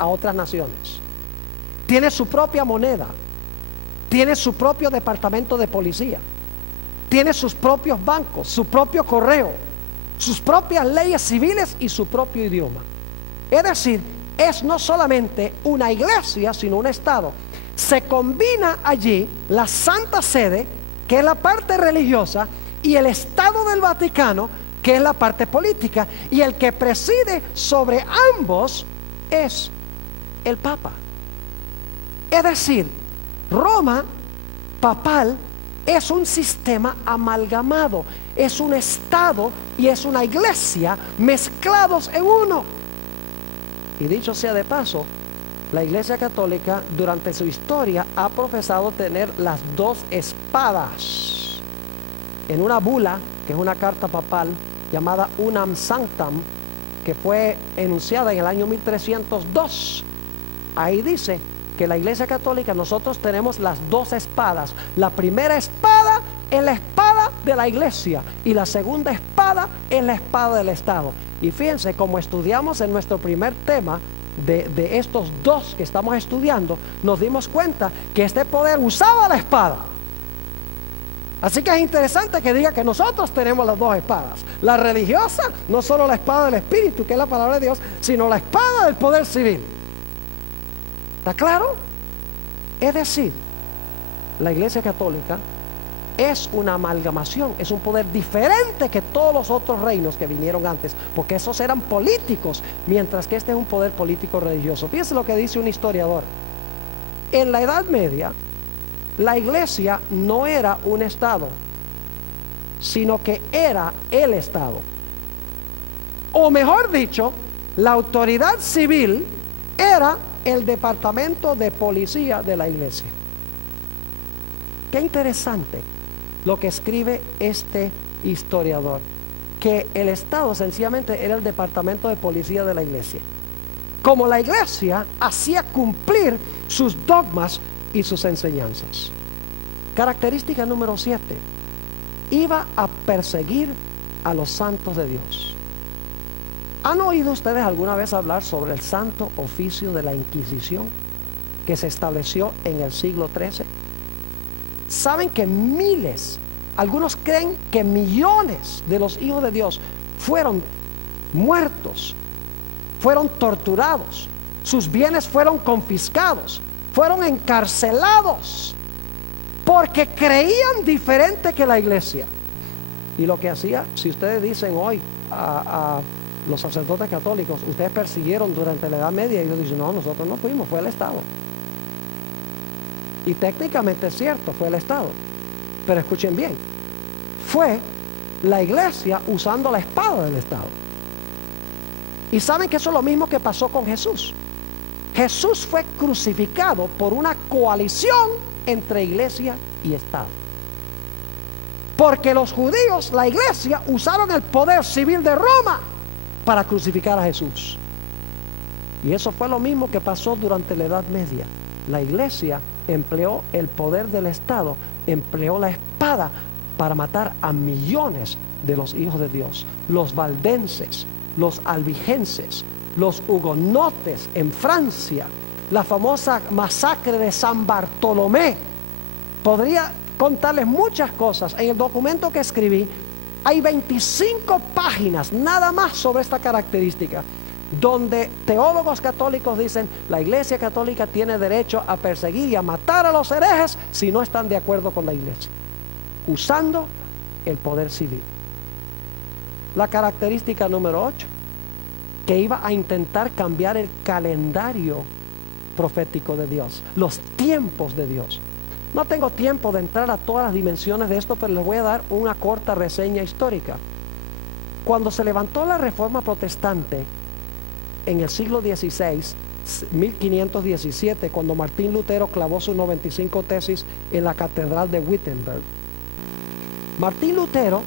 a otras naciones. Tiene su propia moneda. Tiene su propio departamento de policía. Tiene sus propios bancos, su propio correo, sus propias leyes civiles y su propio idioma. Es decir, es no solamente una iglesia, sino un estado. Se combina allí la Santa Sede, que es la parte religiosa, y el Estado del Vaticano, que es la parte política. Y el que preside sobre ambos es el Papa. Es decir, Roma papal es un sistema amalgamado, es un estado y es una iglesia mezclados en uno. Y dicho sea de paso, la Iglesia Católica durante su historia ha profesado tener las dos espadas. En una bula, que es una carta papal llamada Unam Sanctam, que fue enunciada en el año 1302, ahí dice que la Iglesia Católica, nosotros tenemos las dos espadas. La primera espada es la espada de la iglesia y la segunda espada es la espada del Estado. Y fíjense, como estudiamos en nuestro primer tema de estos dos que estamos estudiando, nos dimos cuenta que este poder usaba la espada. Así que es interesante que diga que nosotros tenemos las dos espadas. La religiosa, no solo la espada del Espíritu, que es la palabra de Dios, sino la espada del poder civil. ¿Está claro? Es decir, la Iglesia Católica es una amalgamación, es un poder diferente que todos los otros reinos que vinieron antes, porque esos eran políticos, mientras que este es un poder político religioso. Fíjense lo que dice un historiador. En la Edad Media, la iglesia no era un estado, sino que era el Estado. O mejor dicho, la autoridad civil era el departamento de policía de la iglesia. Qué interesante lo que escribe este historiador, que el Estado sencillamente era el departamento de policía de la iglesia. Como la iglesia hacía cumplir sus dogmas y sus enseñanzas. Característica número 7: iba a perseguir a los santos de Dios. ¿Han oído ustedes alguna vez hablar sobre el santo oficio de la Inquisición que se estableció en el siglo XIII? Saben que miles, algunos creen que millones de los hijos de Dios fueron muertos, fueron torturados, sus bienes fueron confiscados, fueron encarcelados porque creían diferente que la iglesia. Y lo que hacía, si ustedes dicen hoy a los sacerdotes católicos, ustedes persiguieron durante la Edad Media, y ellos dicen, no, nosotros no fuimos, fue el Estado. Y técnicamente es cierto, fue el Estado, pero escuchen bien, fue la iglesia usando la espada del Estado. Y saben que eso es lo mismo que pasó con Jesús. Jesús fue crucificado por una coalición entre iglesia y Estado, porque los judíos, la iglesia, usaron el poder civil de Roma para crucificar a Jesús. Y eso fue lo mismo que pasó durante la Edad Media. La iglesia empleó el poder del Estado, empleó la espada para matar a millones de los hijos de Dios. Los valdenses, los albigenses, los hugonotes en Francia, la famosa masacre de San Bartolomé. Podría contarles muchas cosas. En el documento que escribí hay 25 páginas nada más sobre esta característica, donde teólogos católicos dicen la iglesia católica tiene derecho a perseguir y a matar a los herejes si no están de acuerdo con la iglesia, usando el poder civil. La característica número 8, que iba a intentar cambiar el calendario profético de Dios, los tiempos de Dios. No tengo tiempo de entrar a todas las dimensiones de esto, pero les voy a dar una corta reseña histórica. Cuando se levantó la Reforma Protestante en el siglo XVI, 1517, cuando Martín Lutero clavó sus 95 tesis en la Catedral de Wittenberg, Martín Lutero,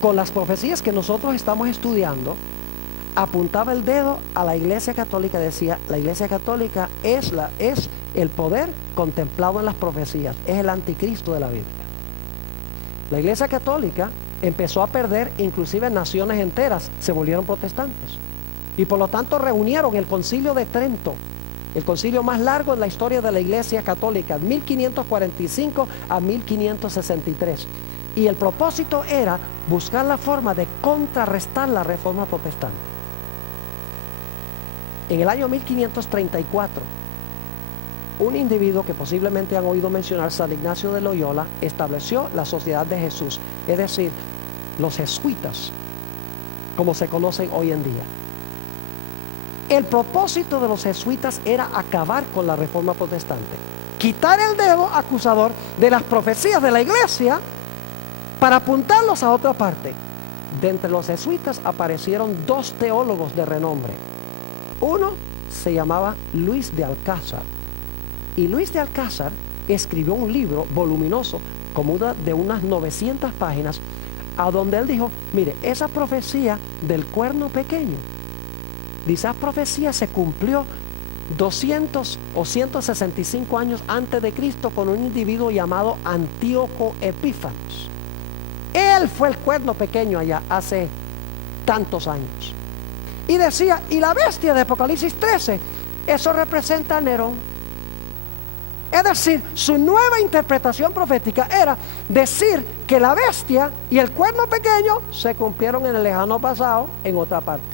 con las profecías que nosotros estamos estudiando, apuntaba el dedo a la Iglesia Católica. Decía, la Iglesia Católica es el poder contemplado en las profecías, es el anticristo de la Biblia. La Iglesia Católica empezó a perder, inclusive naciones enteras se volvieron protestantes, y por lo tanto reunieron el Concilio de Trento el concilio más largo en la historia de la Iglesia Católica, 1545 a 1563. Y el propósito era buscar la forma de contrarrestar la Reforma Protestante. En el año 1534, un individuo que posiblemente han oído mencionar, San Ignacio de Loyola, estableció la Sociedad de Jesús, es decir, los jesuitas, como se conocen hoy en día. El propósito de los jesuitas era acabar con la Reforma Protestante, quitar el dedo acusador de las profecías de la Iglesia para apuntarlos a otra parte. De entre los jesuitas aparecieron dos teólogos de renombre. Uno se llamaba Luis de Alcázar, y Luis de Alcázar escribió un libro voluminoso, como de unas 900 páginas, a donde él dijo, mire, esa profecía del cuerno pequeño, esa profecía se cumplió 200 o 165 años antes de Cristo con un individuo llamado Antíoco Epífanes. Él fue el cuerno pequeño allá hace tantos años. Y decía, y la bestia de Apocalipsis 13, eso representa a Nerón. Es decir, su nueva interpretación profética era decir que la bestia y el cuerno pequeño se cumplieron en el lejano pasado en otra parte.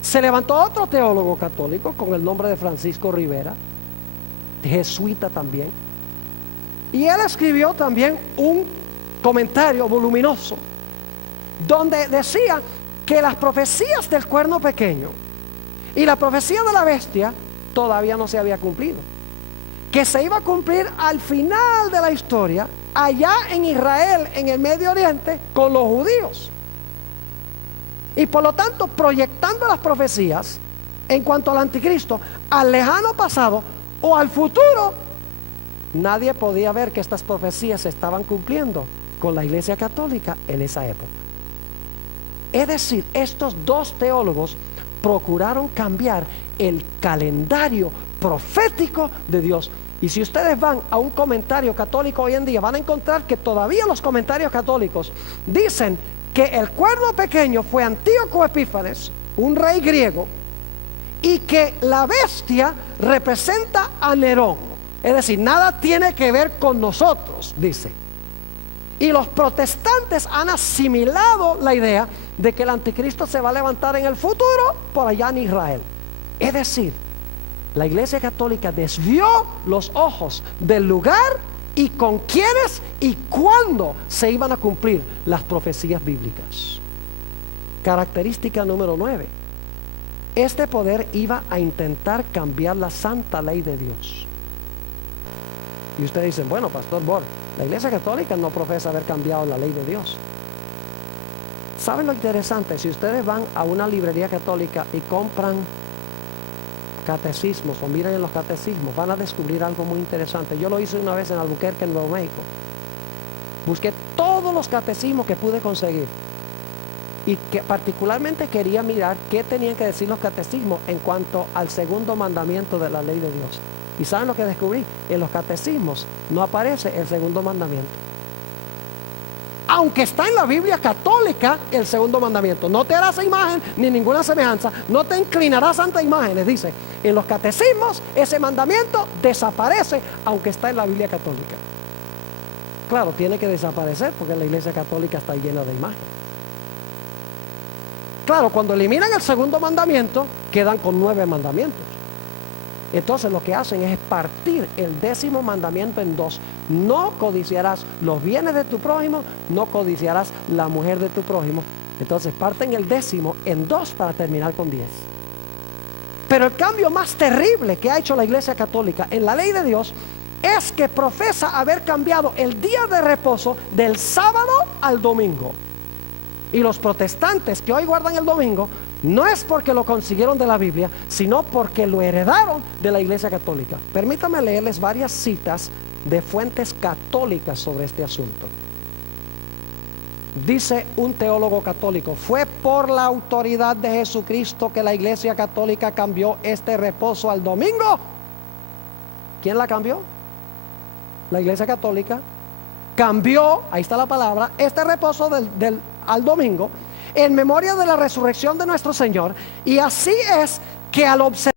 Se levantó otro teólogo católico con el nombre de Francisco Rivera, jesuita también, y él escribió también un comentario voluminoso donde decía que las profecías del cuerno pequeño y la profecía de la bestia todavía no se había cumplido, que se iba a cumplir al final de la historia allá en Israel, en el Medio Oriente, con los judíos. Y por lo tanto, proyectando las profecías en cuanto al anticristo al lejano pasado o al futuro, nadie podía ver que estas profecías se estaban cumpliendo con la Iglesia Católica en esa época. Es decir, estos dos teólogos procuraron cambiar el calendario profético de Dios. Y si ustedes van a un comentario católico hoy en día, van a encontrar que todavía los comentarios católicos dicen que el cuerno pequeño fue Antíoco Epífanes, un rey griego, y que la bestia representa a Nerón. Es decir, nada tiene que ver con nosotros, dice. Y los protestantes han asimilado la idea de que el anticristo se va a levantar en el futuro por allá en Israel. Es decir, la Iglesia Católica desvió los ojos del lugar y con quiénes y cuándo se iban a cumplir las profecías bíblicas. Característica número 9. Este poder iba a intentar cambiar la santa ley de Dios. Y ustedes dicen, bueno, Pastor Borg, la Iglesia Católica no profesa haber cambiado la ley de Dios. ¿Saben lo interesante? Si ustedes van a una librería católica y compran catecismos o miran en los catecismos, van a descubrir algo muy interesante. Yo lo hice una vez en Albuquerque, en Nuevo México. Busqué todos los catecismos que pude conseguir y que particularmente quería mirar qué tenían que decir los catecismos en cuanto al segundo mandamiento de la ley de Dios. ¿Y saben lo que descubrí? En los catecismos no aparece el segundo mandamiento, aunque está en la Biblia católica el segundo mandamiento. No te harás imagen ni ninguna semejanza, no te inclinarás ante imágenes, dice. En los catecismos ese mandamiento desaparece, aunque está en la Biblia católica. Claro, tiene que desaparecer porque la Iglesia Católica está llena de imágenes. Claro, cuando eliminan el segundo mandamiento, quedan con 9 mandamientos. Entonces lo que hacen es partir el 10º mandamiento en 2. No codiciarás los bienes de tu prójimo, no codiciarás la mujer de tu prójimo. Entonces parten el 10º en 2 para terminar con 10. Pero el cambio más terrible que ha hecho la Iglesia Católica en la ley de Dios es que profesa haber cambiado el día de reposo del sábado al domingo. Y los protestantes que hoy guardan el domingo no es porque lo consiguieron de la Biblia, sino porque lo heredaron de la Iglesia Católica. Permítanme leerles varias citas de fuentes católicas sobre este asunto. Dice un teólogo católico: fue por la autoridad de Jesucristo que la Iglesia Católica cambió este reposo al domingo. ¿Quién la cambió? La Iglesia Católica cambió, ahí está la palabra, este reposo al domingo en memoria de la resurrección de nuestro Señor. Y así es que al observar